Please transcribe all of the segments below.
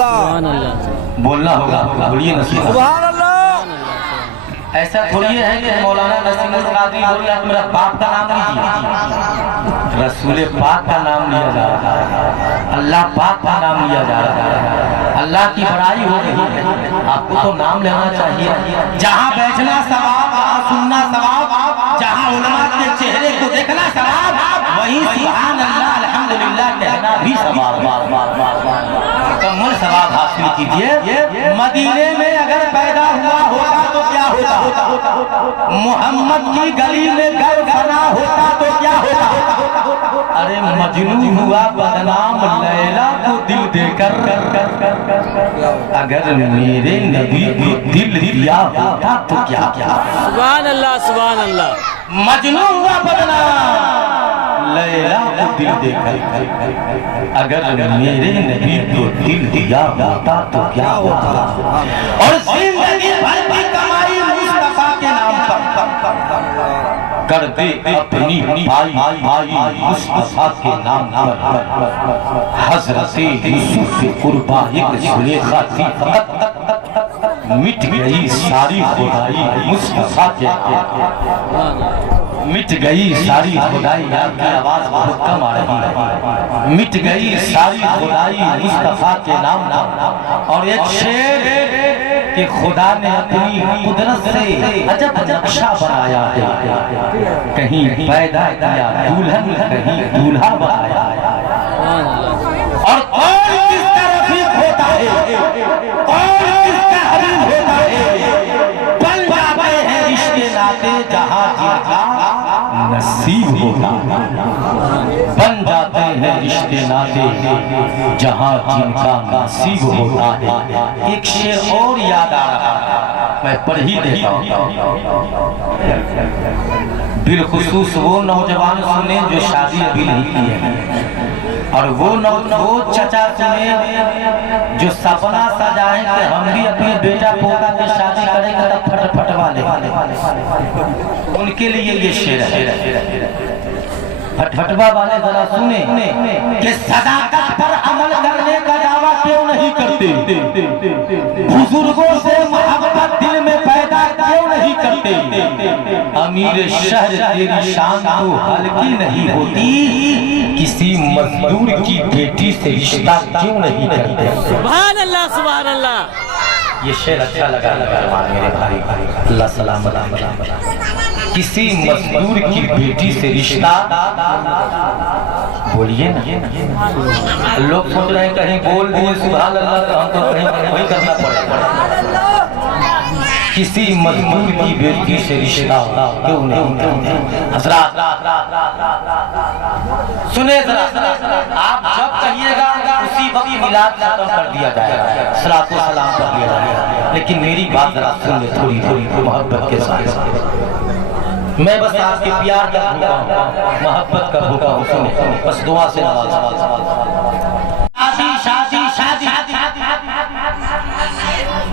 अल्लाह बोलना होगा, बोलिए ना सुभान अल्लाह। ऐसा थोड़ी है कि मौलाना नसीम कादरी बोल रहा है मेरा बाप का नाम लीजिए, रसूल पाक का नाम लिया जा रहा है, अल्लाह पाक का नाम लिया जा रहा है, अल्लाह की बड़ाई हो रही है। आपको तो नाम लेना चाहिए। जहाँ बैठना सवाब, वहाँ सुनना सवाब, जहाँ उलमा के चेहरे को देखना सवाब, वहीं सुभान अल्लाह अल्हम्दुलिल्लाह कहना भी सवाब। मुकम्मल सवाब हासिल कीजिए। मदीने में अगर पैदा हुआ होता तो क्या होता? मोहम्मद की गली में घर बना होता तो क्या होता? अरे मजनू हुआ बदनाम लैला को दिल देकर, अगर मेरे नबी को दिल दिया होता तो क्या? सुभान अल्लाह सुभान अल्लाह। मजनू हुआ बदनाम लैला को दिल देकर, अगर मेरे नबी को दिल दिया होता तो क्या होता? और जिंदगी भर की कमाई मुस्तफा के नाम पर कर दे अपनी भाई मुस्तफा के नाम पर। हजरत यूसुफ कुर्बा एक जुलेखा थी, मिट गई सारी खुदाई मुस्तफा के नाम। मिट गई सारी खुदाई, आपकी आवाज बहुत कम आ रही है। मिट गई सारी खुदाई मुस्तफा के नाम। और एक शेर कि खुदा ने अपनी कुदरत से अजब नक्शा बनाया है, कहीं पैदा किया दुल्हन, कहीं दूल्हा बनाया है। और कौन किसका रफीक होता है, कौन किसका हबीब होता है, बन जाते हैं रिश्ते नाते जहाँ जिनका नसीब होता। बन जाते हैं रिश्ते नाते जहाँ जिनका नसीब होता है। एक शेर और याद आ रहा है, मैं पढ़ ही देता हूँ। बिलखुसूस वो नौजवान सुने जो शादी अभी नहीं की है, और वो चचा सुने जो सपना सजाए कि हम भी अपने बेटा पोता की शादी करेंगे तब फटफट वाले, उनके लिए ये शेर है। फटफटवा वाले जरा सुने कि सदाकत पर अमल करने का दावा क्यों नहीं करते, बुजुर्गों से मोहब्बत दिल में पैदा क्यों नहीं करते, अमीर शहर तेरी शान तो हल्की नहीं होती, किसी मजदूर की बेटी से रिश्ता क्यों नहीं करते। सुभान अल्लाह सुभान अल्लाह। ये शेर अच्छा लगा मेरे भाई, अल्लाह सलामत। किसी मजदूर की बेटी से रिश्ता, बोलिए ना। लोग सोच रहे हैं कहीं बोल दिए सुभान अल्लाह तो हमको कहीं वही करना पड़ेगा। किसी मजदूर की बेटी से रिश्ता क्यों नहीं? हजरात सुने जरा, आप जब कहिएगा उसी वक्त मिलाद खत्म कर दिया जाएगा, सलातो सलाम कर दिया जाएगा। लेकिन मेरी बात जरा सुन ले थोड़ी मोहब्बत के साथ। मैं बस आपके प्यार का भूखा हूँ, मोहब्बत का भूखा हूँ। सुने बस दुआ से शादी शादी शादी।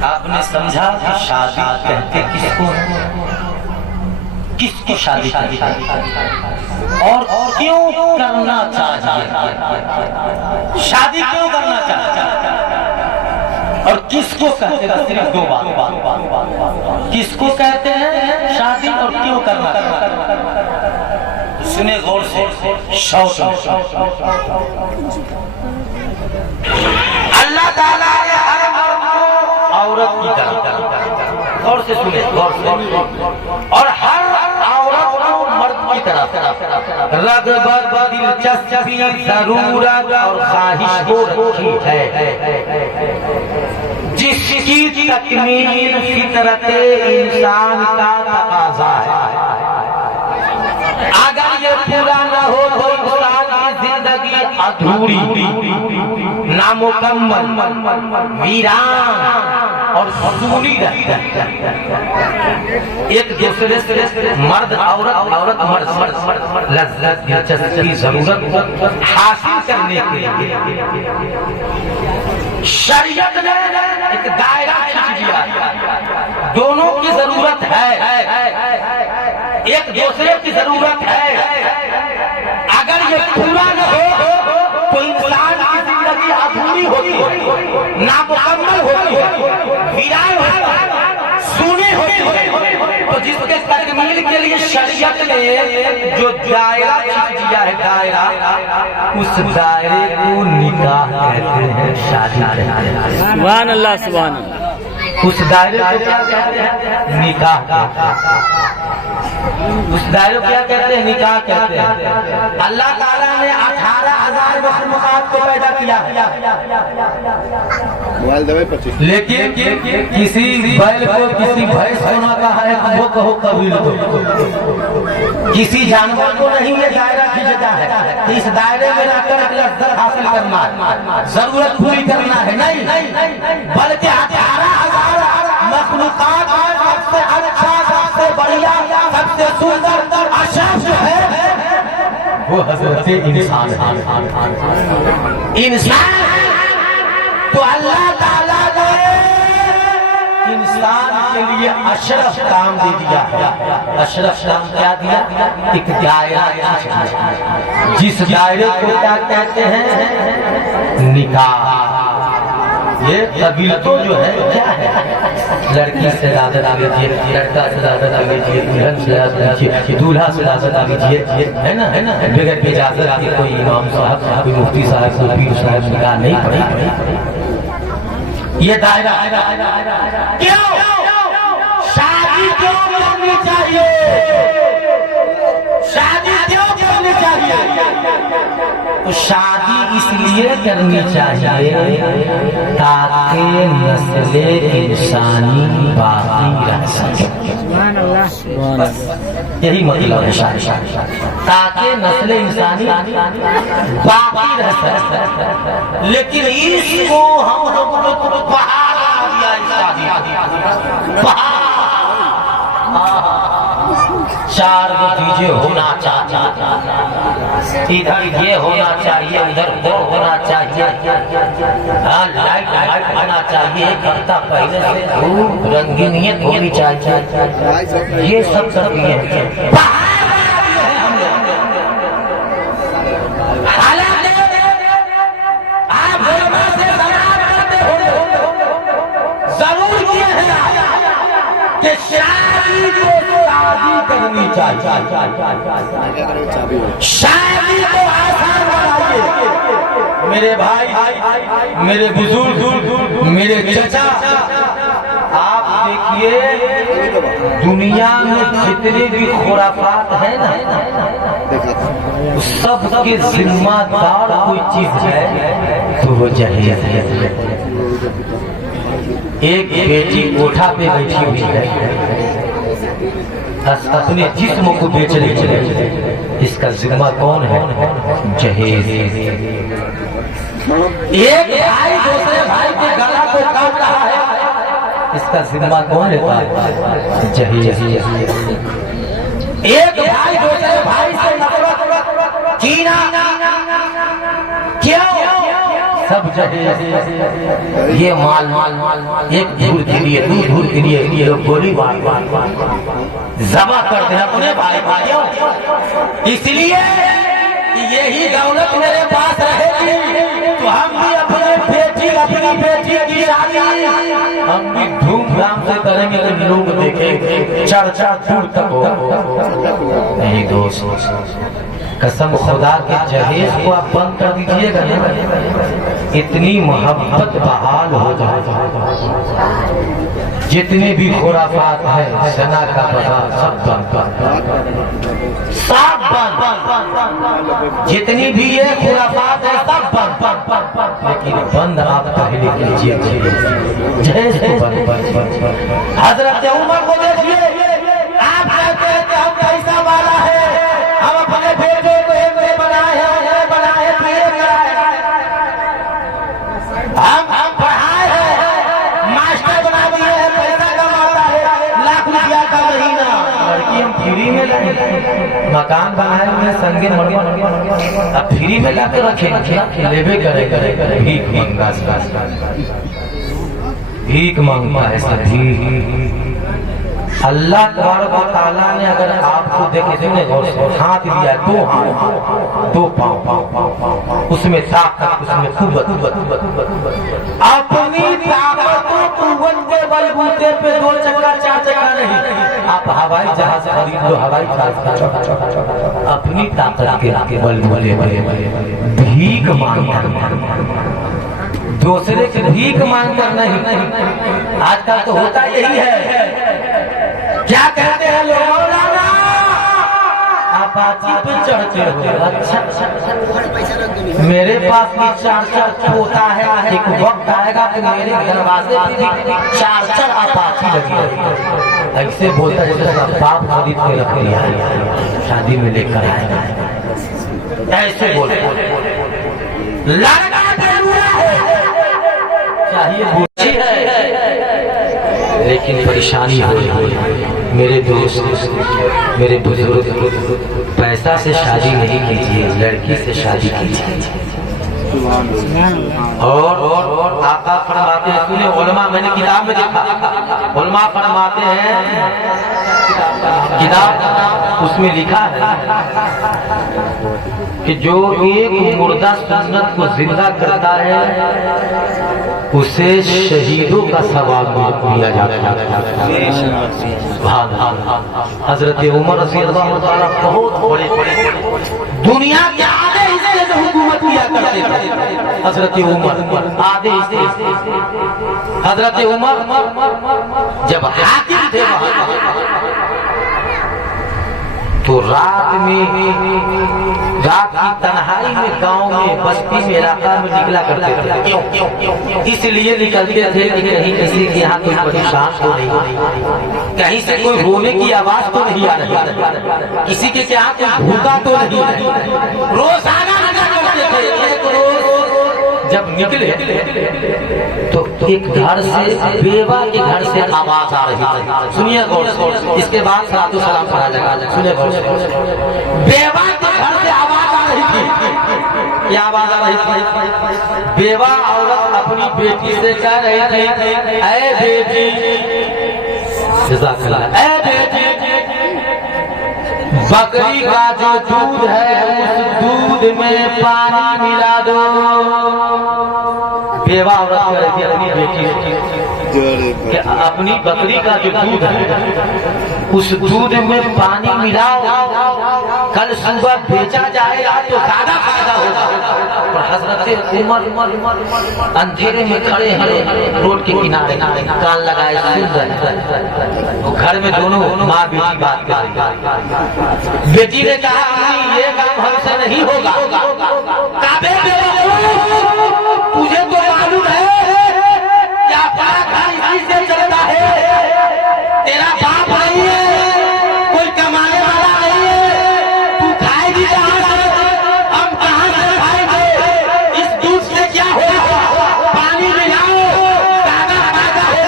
आपने समझा कि शादी कहते किसको शादी करनी और क्यों करना चाहिए, शादी क्यों करना चाहिए और किसको कहते हैं? सिर्फ दो बात, किसको कहते हैं शादी और क्यों करना चाहिए। सुने गौर से, अल्लाह ताला ने हर मर्द को औरत की तरह, गौर से सुने, गौर से, और हर औरत को मर्द की तरह रग़बत, दिलचस्पी, जरूरत और ख्वाहिश को रखी है, जिसकी तकमील फितरत इंसान का तकाज़ा है। अगर ये पूरा न हो तो इंसान की जिंदगी अधूरी, नामुकम्मल, वीरान और सूनी रहती है। एक दूसरे से मर्द औरत, औरत मर्द लज्जत, दिलचस्पी, जरूरत हासिल करने के लिए शरीयत ने एक दायरा खींच दिया। दोनों की जरूरत है, एक दूसरे की जरूरत है। अगर ये पूरा न हो तो इंसान की जिंदगी अधूरी होती नामुकम्मल होती है, वीरान होती है, सूनी होती है। तो जिसके तकमील के लिए शरीयत ने जो दायरा दिया है, दायरा, उस दायरे को निकाह कहते हैं, शादी कहते हैं। सुभान अल्लाह सुभान अल्लाह। उस दायरे को क्या कहते हैं? निकाह कहते हैं। उस दायरे को क्या कहते हैं? निकाह कहते हैं। अल्लाह ताला ने 18,000 मखलूक़ात को पैदा किया, लेकिन किसी बैल को किसी भैंस को ना कहा है वो कहो कबील दो। किसी जानवर को नहीं ये दायरा खींचता है। इस दायरे में रहकर लज्जत हासिल करना है, जरूरत पूरी करना है, नहीं, बल्कि 18,000 मखलूक़ात सबसे अच्छा, सबसे बढ़िया, सबसे सुंदर अशरफ जो है वो हजरत इंसान। इंसान तो अल्लाह ताला ने इंसान के लिए अशरफ काम दे दिया। अशरफ काम क्या दिया? एक दायरा, जिस दायरे को क्या कहते हैं? निकाह। ये कबीलतों जो है क्या है? लड़की से इजाजत लीजिए, लड़का से इजाजत लीजिए, दुल्हन से इजाजत लीजिए, दूल्हा से इजाजत लीजिए, है ना, है ना। बगैर इजाजत के कोई इमाम साहब, कोई मुफ्ती साहब, कोई पीर साहब निकाह नहीं पढ़ी। ये दायरा क्यों? शादी क्यों करनी चाहिए? शादी क्यों करनी चाहिए? तो शादी इसलिए करनी चाहिए ताकि नस्ले इंसानी बाकी रह सके। यही मतलब है शादी, ताकि नस्ले इंसानी बाकी रह सके। लेकिन इसको हम लोग पहाड़ दिया, पहाड़ 4 चीजें होना चाहिए, इधर ये होना चाहिए, उधर वो होना चाहिए, लाइट होना चाहिए, एक हफ्ता पहले से रंगीनियत होनी चाहिए, ये सब कर दिए। करनी चाहिए, शादी को आसान बनाइए। मेरे भाई, मेरे बुजुर्ग, मेरे चचा, आप देखिए दुनिया में जितने भी खुराफात है ना, सब के जिम्मेदार कोई चीज है तो वो जहेज है। एक बेटी कोठा पे बैठी हुई है, अपने जिस्म को बेच रही है, इसका जिम्मा कौन है? जहेज। एक भाई दूसरे भाई के गला को काट रहा है, इसका जिम्मा कौन लेता है? जहेज। एक भाई दूसरे भाई से नफरत, कीना, क्यों? सब जहेज। ये माल एक धूल के लिए, धूल के लिए लोग गोली जबा करते हैं अपने भाई भाइयों, इसलिए यही दौलत मेरे पास रहेगी तो हम भी अपनी बेटी की शादी हम भी धूमधाम से करेंगे, तो लोग देखेंगे, चर्चा दूर तक हो। नहीं दोस्त, कसम खुदा के जहेज को आप बंद कर दीजिएगा, इतनी मोहब्बत बहाल हो जाए। जितने भी खुराफात है, सना का बाजार सब बंद कर, सब बंद। जितनी भी ये खुराफात है सब बंद, लेकिन बंद आप पहले कीजिए जहेज को बंद। हजरत उमर को देखिए, आप कहते हैं कि हम पैसा वाला है, हम अपने बेटे को बनाए हैं, हम पढ़ाए हैं, मास्टर बना दिए हैं, पैसा कमाता है, लाख रुपया का महीना। लड़की हम फ्री में लाए, मकान बनाए हुए संगे मरवा, अब फ्री में लाके रखे, लेबे करे भीख मांगा, भीख मांगता है सब। अल्लाह तबारक व तआला ने अगर आपको देखे सुने हाथ दिया, दो पाँव, उसमें ताकत, उसमें कुव्वत, अपनी ताकत कुव्वत के बलबूते पे 2 चक्का 4 चक्का नहीं, आप हवाई जहाज खरीद लो, हवाई जहाज अपनी ताकत के बलबूते भीख मांगना, दूसरे से भीख मांगकर नहीं। आजकल तो होता यही है, क्या कहते हैं लोग, मौलाना अपाची पे चढ़ते हो, अच्छा मेरे पास भी 4 होता है, एक वक्त आएगा कि मेरे दरवाजे पे भी 4 अपाची लगी। ऐसे बोलता जैसे बाप खरीद के रख दिया है, शादी में लेकर आएगा, ऐसे बोलते चाहिए बूझी है, लेकिन परेशानी हो रही है। मेरे दोस्त, मेरे बुजुर्ग, पैसा से शादी नहीं कीजिए, लड़की से शादी कीजिए। और आका फरमाते हैं, सुने उलमा, मैंने किताब में देखा, उलमा फरमाते हैं, किताब उसमें लिखा है कि जो एक मुर्दा सुन्नत को जिंदा करता है उसे शहीदों का सवाब दिया जाता है। हजरत उमर रज़ी अल्लाह ताला बहुत बड़े दुनिया के आधे हिस्से में हुकूमत किया करते थे। हजरत उमर आधे हिस्से, हजरत उमर जब हाकिम थे तो रात की तन्हाई में, गांव में, बस्ती में, इलाका में निकला करते थे। क्यों? इसलिए निकलते थे कि कहीं किसी के यहाँ कोई परेशान तो नहीं, कहीं से कोई रोने की आवाज तो नहीं आ रही, किसी के यहाँ कोई भूखा तो नहीं। रोजाना करते थे। एक रोज जब निकले तो एक घर से, बेवा के घर से आवाज आ रही थी। सुनिए गौर से, इसके बाद सलातो सलाम पढ़ा जाएगा। सुनिए गौर से, बेवा के घर से आवाज आ रही थी। क्या आवाज आ रही थी? बेवा औरत अपनी बेटी से कह रही थी, ऐ बेटी, ऐ बेटी, बकरी का जो दूध है उस दूध में पानी मिला दो। बेवा औरत कह रही थी अपनी बेटी कि अपनी बकरी का जो दूध है उस दूध में पानी मिलाओ, कल सुबह बेचा जाएगा तो ज्यादा फायदा होगा। और हजरत उमर अंधेरे में खड़े हैं रोड के किनारे, कान लगाए सुन रहे। तो घर में दोनों माँ बेटी बात कर रही। बेटी ने कहा, ये काम हमसे नहीं होगा। तुझे तो मालूम है क्या बड़ा घर इसी से चलता है, तेरा बाप नहीं है, कोई कमाने वाला नहीं है, तू खाएगी कहाँ से, हम कहाँ से खाएंगे, इस दूध से क्या होगा, पानी मिलाओ, ज्यादा फायदा होगा,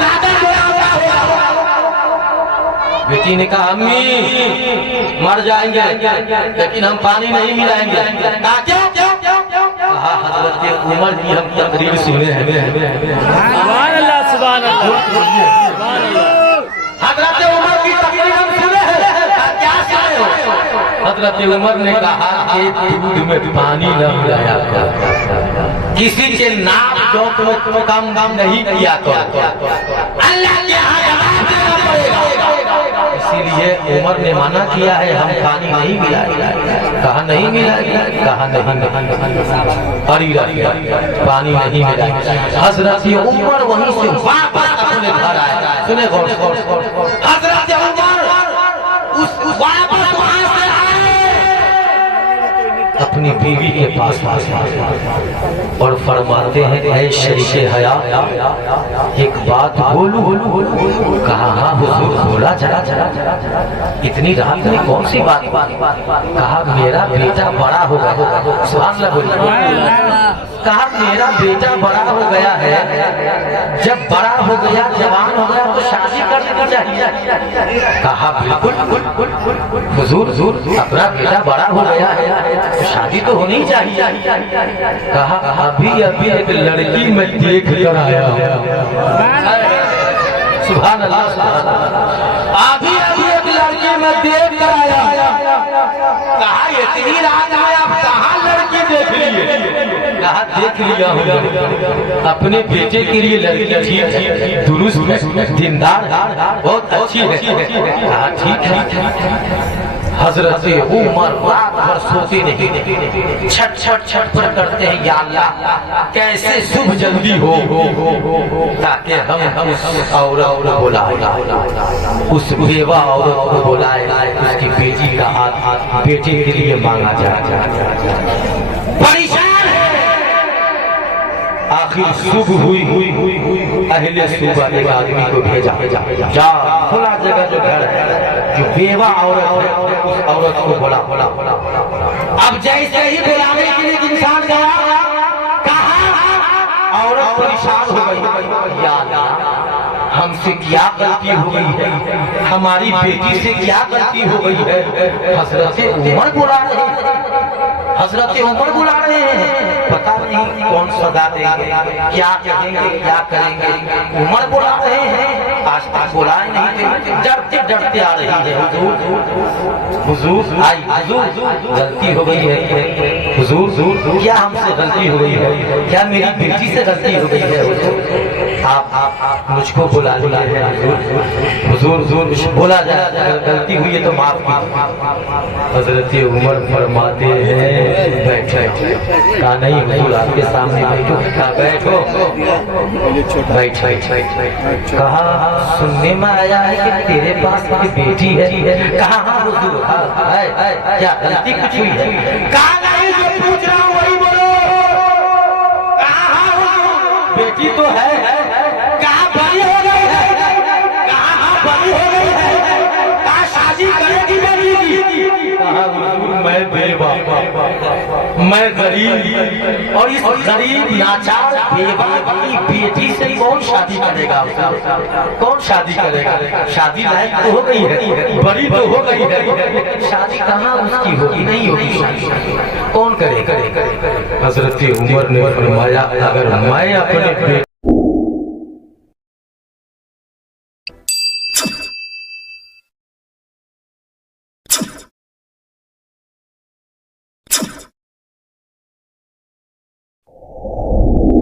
ज्यादा मुनाफा होगा। बेटी ने कहा, अम्मी मर जाएंगे लेकिन हम पानी नहीं मिलाएंगे। क्यों? हजरत उमर की हम तकरीर सुने हैं। सुभान अल्लाह, सुभान अल्लाह। हजरत उमर की तकरीर हम सुने हैं। क्या सुने हो? हजरत उमर ने कहा कि दूध में पानी न मिलाया करो, किसी के नाम जो काम नहीं किया तो अल्लाह के यहाँ जवाब देना पड़ेगा। इसीलिए उमर ने मना किया है, हम पानी नहीं मिलाएंगे। कहा नहीं मिलाएंगे, कहा नहीं, पानी नहीं मिलाएंगे। हजरत उमर वहीं से वापस अपने घर आए। सुने गौर, हजरत उमर वापस वहां से आए अपनी बीवी के पास और फरमाते हैं, ऐ शरीके हया, एक बात बोलूं? कहा, हाँ हुजूर, बोला जरा। इतनी रात में कौन सी बात? कहा, मेरा बेटा बड़ा हो गया। सुभान अल्लाह बोलिए। कहा, मेरा बेटा बड़ा हो गया है, जब बड़ा हो गया, जवान हो गया तो शादी कर देनी चाहिए। कहा, बिल्कुल हुजूर, अपना बेटा बड़ा हो गया है तो शादी तो होनी चाहिए। कहा, अभी एक लड़की मैं देख कर आया हूँ। सुभान अल्लाह, सुभान अल्लाह। अभी अभी एक लड़की में देख कर आया, कहा इतनी रात में आप कहाँ लड़की देख लिए? कहा देख लिया हूँ, अपने बेटे के लिए लड़की ठीक दुरुस्त दीनदार बहुत अच्छी है। कहा ठीक है। हजरत उमर रात भर सोते नहीं, छट छट छट पर करते हैं, या अल्लाह कैसे सुबह जल्दी हो ताकि हम औरत को बुलाए, उस बेवा औरत को बुलाए, उसकी बेटी का हाथ बेटे के लिए मांगा जाए। परेशान है। आखिर सुबह हुई, अहले सुबह एक आदमी को भेजा, जा खुला जगह जो घर है, जो बेवा औरत को बोला। अब जैसे ही बुलाने के लिए इंसान गया, कहा औरत परेशान हो गई, या अल्लाह हमसे क्या गलती हो गई है, हमारी बेटी से क्या गलती हो गई है? हजरत उमर बुला रहे हैं, हजरत उमर बुला रहे हैं, पता नहीं कौन सदा देंगे, क्या कहेंगे, क्या करेंगे। उमर बुला रहे हैं, आज तक बुलाए नहीं, डरते डरते आ रही है। हुजूर आई, हुजूर गलती हो गई है, हुजूर क्या हमसे गलती हो गई है, क्या मेरी बेटी से गलती हो गई है? हुजूर आप मुझको बुला लिया है, हुजूर बोला जाए गलती हुई है तो माफ कीजिए। हजरत उमर फरमाते हैं बैठे, कहा नहीं हुजूर आपके सामने बैठो, कहा बैठो, बैठ। कहा सुनने में आया है कि तेरे पास एक बेटी है। कहा हाँ हुजूर, क्या गलती कुछ हुई है? कहा नहीं, जो पूछ रहा हूँ वही बोलो। कहा हाँ बेटी तो है, कहा बड़ी हो गई है, कहा हाँ बड़ी हो गई है, कहा शादी करेगी बेटी? कहा हुजूर मैं बेवा, मैं गरीब, और इस गरीब लाचार बेवा की बेटी से कौन शादी करेगा? कौन शादी करेगा? शादी लायक तो हो गई है, बड़ी तो हो गई है, शादी कहाँ उसकी होगी? नहीं होगी, कौन करे? हजरत उमर ने फरमाया अगर मैं अपने